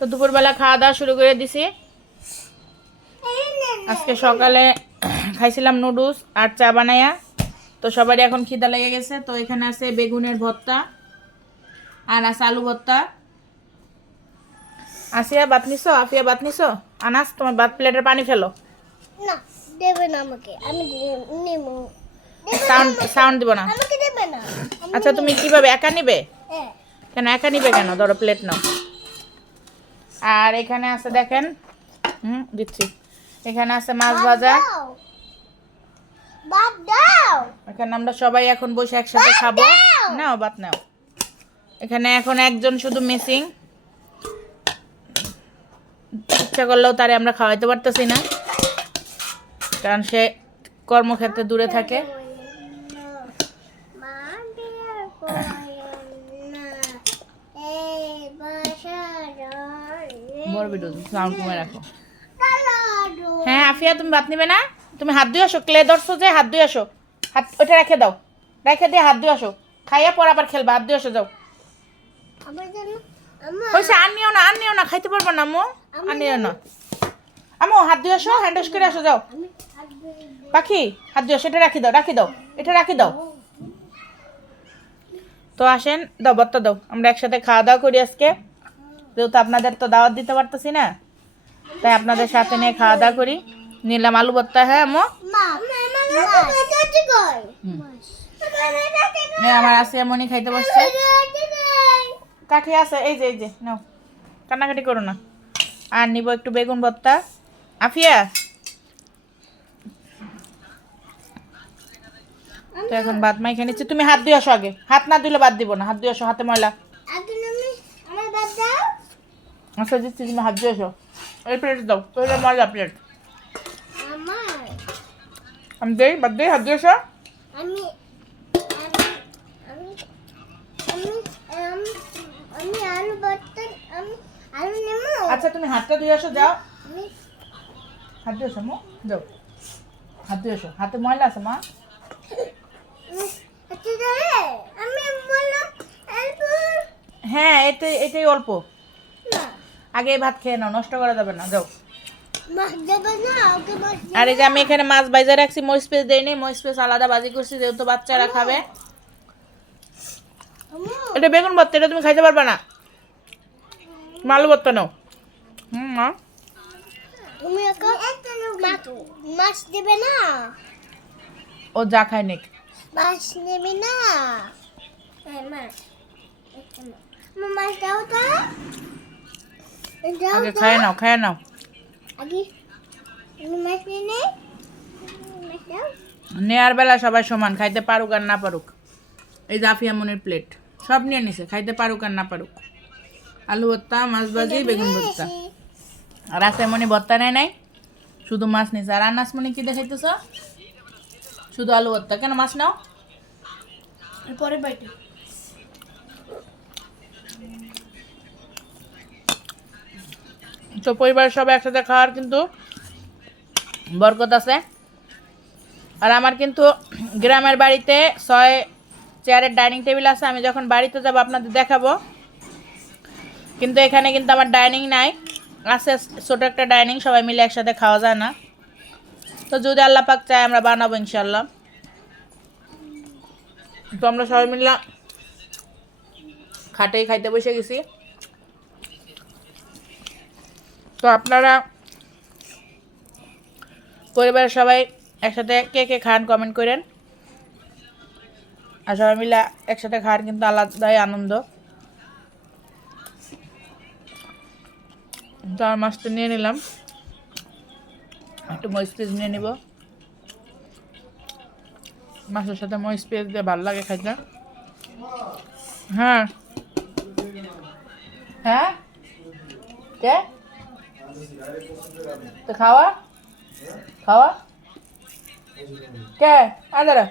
তো দুপুরবেলা খাওয়া দাওয়া শুরু করে দিছি। আজকে সকালে খাইছিলাম নুডলস আর চা বানাইয়া তো সবারই এখন খিদা লেগে গেছে তো এখানে আছে বেগুনের ভর্তা আর আছে আলু ভর্তা। আসিয়া ভাত নিছো? আফিয়া ভাত নিছো? আনাস তোমার ভাত প্লেটের পানি ফেলো। না দেবে না আমাকে। আমি দে- নেব। দেবে না সাউন্ড সাউন্ড দিব না। আমাকে দেবে না। আচ্ছা তুমি কীভাবে একা নিবে? হ্যাঁ। কেন একা নিবে কেন? ধরো প্লেট নাও। আর এখানে আছে দেখেন হুম দিচ্ছি। এখানে আছে মাছ ভাজা। এখানে আমরা সবাই এখন বসে একসাথে খাব। নাও ভাত নাও। এখানে এখন একজন শুধু মিসিং। ইচ্ছা করলেও তারে আমরা খাওয়াইতে পারতেছি না। কারণ সে কর্মক্ষেত্রে দূরে থাকে মা দেয়ার কোয়েল না, এই বাসার বড় ভিডিও সাউন্ড কমে রাখো। হ্যাঁ আফিয়া তুমি ভাত নিবে না? তুমি হাত ধুয়ে আসো ক্লে ধরছো যে হাত ধুয়ে আসো। হাত ওটা রেখে দাও। রেখে দিয়ে হাত ধুয়ে আসো। খাইয়া পর আবার খেলবা হাত ধুয়ে আসো যাও। হয়েছে আর নিও না আর নিও না খাইতে পারব না আম্মু? আর নিও না। আম্মু। হাত ধুয়ে আসো হ্যান্ড ওয়াশ করে আসো যাও। আমি পাখি হাত ধুয়ে আসো এটা রাখি দাও রাখি দাও এটা রাখি দাও। তো আসেন দাও বত্তা দাও। আমরা একসাথে খাওয়া দাওয়া করি আজকে। যেহেতু আপনাদের তো দাওয়াত দিতে পারতেছি না তাই আপনাদের সাথে নিয়ে খাওয়া দাওয়া করি। নিলাম আলু ভর্তা হ্যাঁ এই আমার আসিয়া মনি খাইতে বসছে। কাঠি আছে এই যে এই যে নাও। কান্নাকাটি করো না। আর নিব একটু বেগুন ভর্তা। আফিয়া? তো এখন বাদ মাই খেয়ে নিচ্ছি। তুমি হাত দিয়ে আসো আগে। হাত না দিলে বাদ দিব না। হাত দিয়ে আসো হাতে ময়লা আগে আমি আমার বাদ দাও আচ্ছা দিচ্ছি তুমি হাত দিয়ে এই প্লেট দাও ওইটা ময়লা প্লেট আমি দেই বাদ দিই হাত দিয়ে আসো আমি আচ্ছা তুমি হাতটা ধুয়ে আসো যাও হাত দিয়ে আসো মো যাও হাত দিয়ে আসো হাতে ময়লা আছে মা আচ্ছা হ্যাঁ এটাই এটাই অল্প আগে ভাত খেয়ে নাও নষ্ট করা যাবে না যাও। আর এই যে আমি এখানে মাছ বাইজা রাখছি মরিচ পেস দেয়নি মরিচ পেস আলাদা বাজি করছি যেহেতু বাচ্চারা খাবে। এটা বেগুন ভর্তা এটা তুমি খাইতে পারবে না। মালু ভর্তা নাও। হুম মা। মাছ দেবে না? ও যা খায় নিক। মাছ নেবে না? হ্যাঁ মাছ। মা, দাও তো। আগে। খায় নাও খায় নাও। নেয়ার বেলা সবাই সমান খাইতে পারুক আর না পারুক। এই জাফিয়া মনের প্লেট সব নিয়ে নিছে খাইতে পারুক আর না পারুক। আলু ভর্তা মাছ ভাজি বেগুন ভর্তা। আর আছে মনে ভর্তা নেয় নাই শুধু মাছ নিছে। আর আনাস মনে কি দেখাইতেছ? শুধু আলু ভর্তা। কেন মাছ নাও? পরে বাইটে। তো পরিবার সবাই একসাথে খাওয়ার কিন্তু বরকত আছে। আর আমার কিন্তু গ্রামের বাড়িতে ছয় চেয়ারের ডাইনিং টেবিল আছে, আমি যখন বাড়িতে যাব আপনাদের দেখাবো। কিন্তু এখানে কিন্তু আমার ডাইনিং নাই, আছে ছোটো একটা ডাইনিং, সবাই মিলে একসাথে খাওয়া যায় না। তো যদি আল্লাহ পাক চায় আমরা বানাবো ইনশাল্লাহ তো আমরা সবাই মিলে খাটেই খাইতে বসে গেছি। তো আপনারা পরিবারের সবাই একসাথে কে কে খান কমেন্ট করেন। আর সবাই মিলে একসাথে খান কিন্তু আলাদাই আনন্দ। তো আর মাছটা নিয়ে নিলাম। একটু মরিচ নিয়ে নিব। মাছের সাথে মরিচ পেঁয়াজ দিয়ে ভালো লাগে খাইতে হ্যাঁ। হ্যাঁ? কে? তো খাওয়া খাওয়া কে আদারা